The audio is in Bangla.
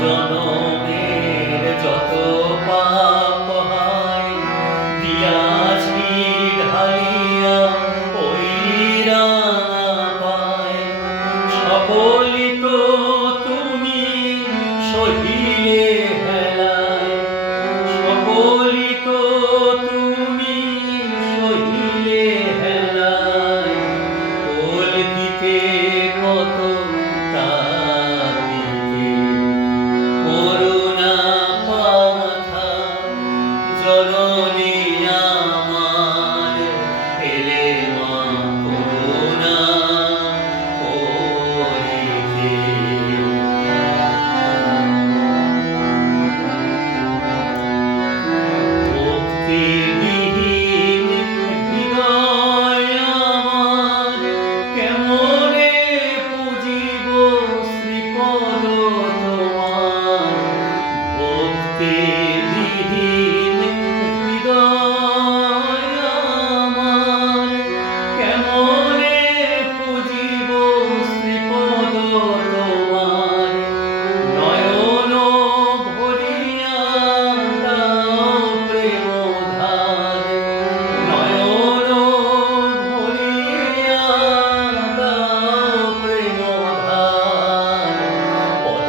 জনমের যত পাপ হয় দিয়াছি ঢালিয়া ওই রাঙা পায়। সকলই তো তুমি সহিলে হেলায়, সকলই তো তুমি সহিলে হেলায়। কোল দিতে কত তার দিতে করুণা পাথা জননী আমার এলে মা করুণা করিতে। ভক্তিবিহীন হৃদয় আমার কেমনে পুজিব শ্রীপদ তোমার। ভক্তিবিহীন হৃদয় আমার কেমনে পুজিব শ্রীপদ তোমার। নয়ন ভরিয়া দাও প্রেম ধার, নয়ন ভরিয়া দাও প্রেম ধার। পদ